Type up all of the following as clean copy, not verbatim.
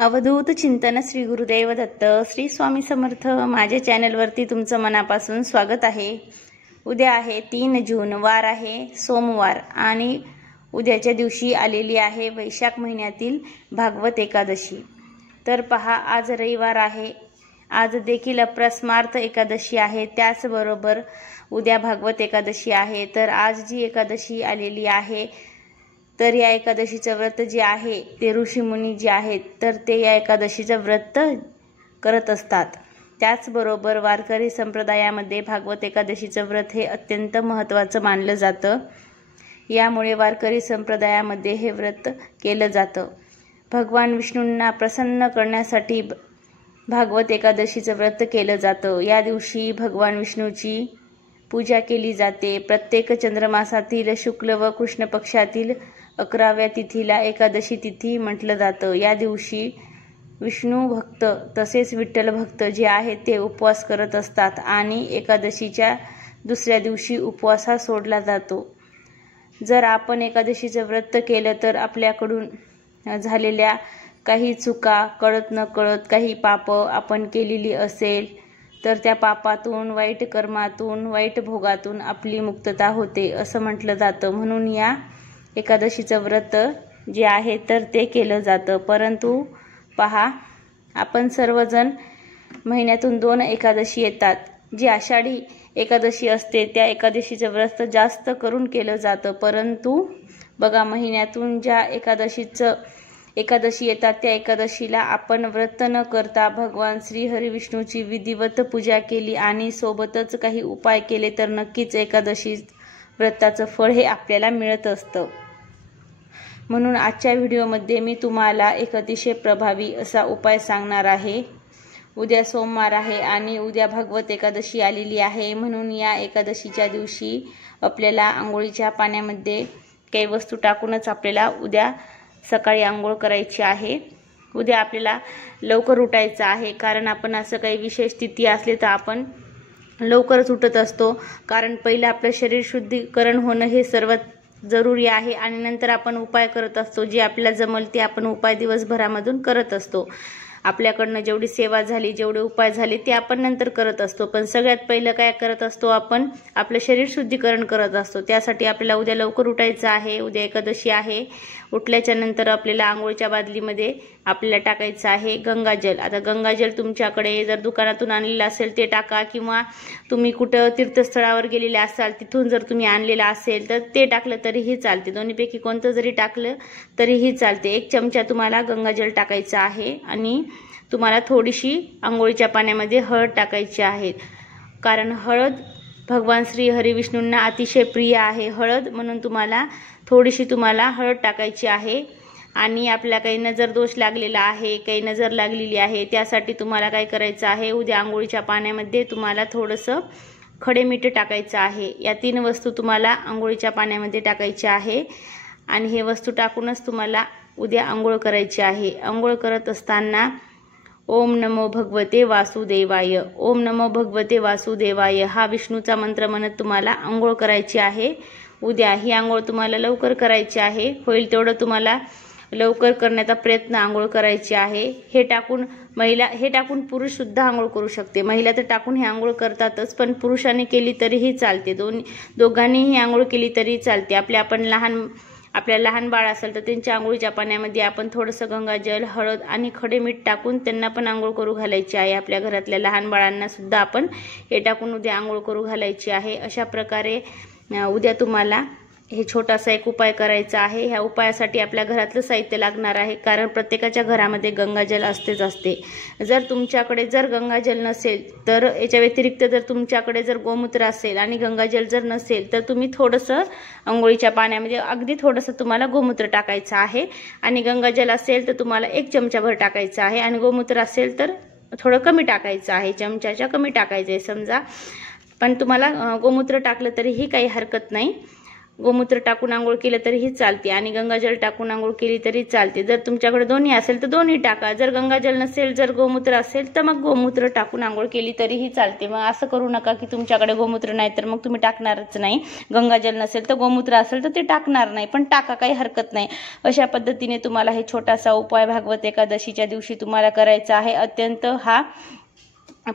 अवधूत चिंतन श्री गुरुदेव दत्त श्री स्वामी समर्थ। माझ्या चॅनलवरती तुमचं मनापासून स्वागत आहे। उद्या आहे 3 जून, वार आहे सोमवार आणि उद्याच्या दिवशी आलेली आहे वैशाख महिन्यातील भागवत एकादशी। तर पहा, आज रविवार आहे, आज देखील अप्रस्मार्त एकादशी आहे, त्याचबरोबर उद्या भागवत एकादशी आहे। तर आज जी एकादशी आलेली आहे, तर या एकादशीचं व्रत जे आहे ते ऋषीमुनी जे आहेत तर ते या एकादशीचं व्रत करत असतात। त्याचबरोबर वारकरी संप्रदायामध्ये भागवत एकादशीचं व्रत हे अत्यंत महत्त्वाचं मानलं जातं। यामुळे वारकरी संप्रदायामध्ये हे व्रत केलं जातं। भगवान विष्णूंना प्रसन्न करण्यासाठी भागवत एकादशीचं व्रत केलं जातं। या दिवशी भगवान विष्णूची पूजा केली जाते। प्रत्येक चंद्रमासातील शुक्ल व कृष्ण पक्षातील 11व्या तिथीला एकादशी तिथी म्हटलं जातं। या दिवशी विष्णू भक्त तसेच विठ्ठल भक्त जे आहेत ते उपवास करत असतात आणि एकादशीच्या दुसऱ्या दिवशी उपवास हा सोडला जातो। जर आपण एकादशीचं व्रत केलं तर आपल्याकडून झालेल्या काही चुका, कळत नकळत काही पाप आपण केलेली असेल तर त्या पापातून, वाईट कर्मातून, वाईट भोगातून आपली मुक्तता होते असं म्हटलं जातं। म्हणून या एकादशीचं व्रत जे आहे तर ते केलं जातं। परंतु पहा, आपण सर्वजण महिन्यातून 2 एकादशी येतात, जी आषाढी एकादशी असते त्या एकादशीचं व्रत जास्त करून केलं जातं। परंतु बघा, महिन्यातून ज्या एकादशी येतात त्या एकादशीला आपण व्रत न करता भगवान श्री हरी विष्णूची विधिवत पूजा केली आणि सोबतच काही उपाय केले तर नक्कीच एकादशी व्रताचं फळ हे आपल्याला मिळत असतं। म्हणून आजच्या व्हिडिओमध्ये मी तुम्हाला एक अतिशय प्रभावी असा उपाय सांगणार आहे। उद्या सोमवार आहे आणि उद्या भागवत एकादशी आलेली आहे। म्हणून या एकादशीच्या दिवशी आपल्याला आंघोळीच्या पाण्यामध्ये काही वस्तू टाकूनच आपल्याला उद्या सकाळी आंघोळ करायची आहे। उद्या आपल्याला लवकर उठायचं आहे, कारण आपण असं काही विशेष तिथी असले तर आपण लवकरच उठत असतो। कारण पहिलं आपलं शरीर शुद्धीकरण होणं हे सर्वात जरुरी आहे आणि नंतर आपण उपाय करत असतो। जे आपल्याला जमल ते आपण उपाय दिवसभरामधून करत असतो। आपल्याकडनं जेवढी सेवा झाली, जेवढे उपाय झाले ते आपण नंतर करत असतो। पण सगळ्यात पहिलं काय करत असतो, आपण आपलं शरीर शुद्धीकरण करत असतो। त्यासाठी आपल्याला उद्या लवकर उठायचं आहे। उद्या एकादशी आहे। उठल्याच्या नंतर आपल्याला आंघोळीच्या बादलीमध्ये आपल्याला टाकायचं आहे गंगाजल। आता गंगाजल तुमच्याकडे जर दुकानातून आणलेलं असेल ते टाका, किंवा तुम्ही कुठं तीर्थस्थळावर गेलेले असाल तिथून जर तुम्ही आणलेलं असेल तर ते टाकलं तरीही चालते। दोन्हीपैकी कोणतं जरी टाकलं तरीही चालते। 1 चमचा तुम्हाला गंगाजल टाकायचं आहे आणि तुम्हाला थोडीशी आंघोळीच्या पाण्यामध्ये हळद टाकायची आहे, कारण हळद भगवान श्री हरी विष्णूंना अतिशय प्रिय आहे हळद। म्हणून थोडीशी तुम्हाला हळद टाकायची आहे। आणि आपल्याला काही नजर दोष लागलेला आहे, काही नजर लागलेली आहे, त्यासाठी तुम्हाला काय करायचं आहे, उद्या आंघोळीच्या पाण्यामध्ये तुम्हाला थोडंसं खडे मीठ टाकायचं आहे। या 3 वस्तू तुम्हाला आंघोळीच्या पाण्यामध्ये टाकायच्या आहे आणि हे वस्तू टाकूनच तुम्हाला उद्या आंघोळ करायची आहे। आंघोळ करत असताना ओम नमो भगवते वासुदेवाय, ओम नमो भगवते वासुदेवाय हा विष्णूचा मंत्र म्हणत तुम्हाला आंघोळ करायची आहे। उद्या ही आंघोळ तुम्हाला लवकर करायची आहे, होईल तेवढं तुम्हाला लवकर करण्याचा प्रयत्न आंघोळ करायची आहे। हे टाकून पुरुष सुद्धा आंघोळ करू शकते। महिला तर टाकून हे आंघोळ करतातच, पण पुरुषांनी केली तरीही चालते, दोघांनीही आंघोळ केली तरी चालते। आपल्या लहान बाळ असेल तर त्यांच्या आंघोळीच्या पाण्यामध्ये आपण थोडंसं गंगाजल, हळद आणि खडे मीठ टाकून त्यांना पण आंघोळ करू घालायची आहे। आपल्या घरातल्या लहान बाळांना सुद्धा आपण हे टाकून उद्या आंघोळ करू घालायची आहे। अशा प्रकारे उद्या तुम्हाला हे छोटासा एक उपाय करायचा आहे। ह्या उपायासाठी आपल्या घरातलं साहित्य लागणार आहे, कारण प्रत्येकाच्या घरामध्ये गंगाजल असते। जर तुमच्याकडे गंगाजल नसेल तर याच्या व्यतिरिक्त जर तुमच्याकडे गोमूत्र असेल आणि गंगाजल जर नसेल तर तुम्ही थोडंसं आंघोळीच्या पाण्यामध्ये अगदी थोडंसं तुम्हाला गोमूत्र टाकायचं आहे आणि गंगाजल असेल तर तुम्हाला 1 चमचाभर टाकायचं आहे आणि गोमूत्र असेल तर थोडं कमी टाकायचं आहे, चमचाच्या कमी टाकायचं आहे समजा। पण तुम्हाला गोमूत्र टाकलं तरीही काही हरकत नाही। गोमूत्र टाकून आंघोळ केलं तरीही चालते आणि गंगाजल टाकून आंघोळ केली तरी चालते। जर तुमच्याकडे दोन्ही असेल तर दोन्ही टाका, जर गंगाजल नसेल, जर गोमूत्र असेल तर मग गोमूत्र टाकून आंघोळ केली तरीही चालते। मग असं करू नका की तुमच्याकडे गोमूत्र नाही तर मग तुम्ही टाकणारच नाही, गंगाजल नसेल तर गोमूत्र असेल तर ते टाकणार नाही, पण टाका, काही हरकत नाही। अशा पद्धतीने तुम्हाला हे छोटासा उपाय भागवत एकादशीच्या दिवशी तुम्हाला करायचा आहे। अत्यंत हा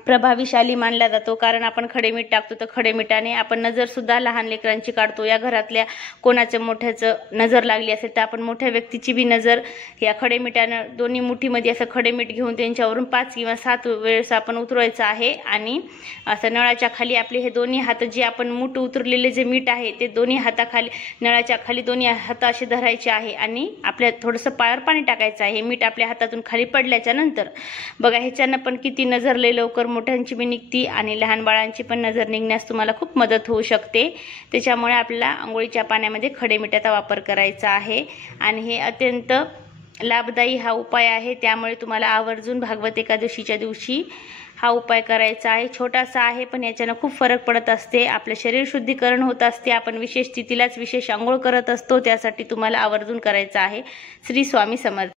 प्रभावीशाली मानला जातो, कारण आपण खडे मीठ टाकतो तर खडे मिठाने आपण नजर सुद्धा लहान लेकरांची काढतो। या घरातल्या कोणाच्या मोठ्याचं नजर लागली असेल तर आपण मोठ्या व्यक्तीची बी नजर या खडे मिठानं दोन्ही मुठीमध्ये असं खडे मीठ घेऊन त्यांच्यावरून 5 किंवा 7 वेळेस आपण उतरवायचं आहे आणि असं नळाच्या खाली आपले हे दोन्ही हात जे आपण मूठ उतरलेले जे मीठ आहे ते दोन्ही हाताखाली नळाच्या खाली दोन्ही हात असे धरायचे आहे आणि आपल्या थोडंसं पायावर पाणी टाकायचं आहे। हे मीठ आपल्या हातातून खाली पडल्याच्या नंतर बघा ह्याच्यानं पण किती नजर लय लवकर मोठ्यांची बी निघती आणि लहान बाळांची पण नजर निघण्यास तुम्हाला खूप मदत होऊ शकते। त्याच्यामुळे आपल्याला आंघोळीच्या पाण्यामध्ये खडे मिठाचा वापर करायचा आहे आणि हे अत्यंत लाभदायी हा उपाय आहे। त्यामुळे तुम्हाला आवर्जून भागवत एकादशीच्या दिवशी हा उपाय करायचा आहे। छोटासा आहे पण याच्यानं खूप फरक पडत असते, आपलं शरीर शुद्धीकरण होत असते, आपण विशेष तिथीलाच विशेष आंघोळ करत असतो, त्यासाठी तुम्हाला आवर्जून करायचं आहे। श्री स्वामी समर्थ।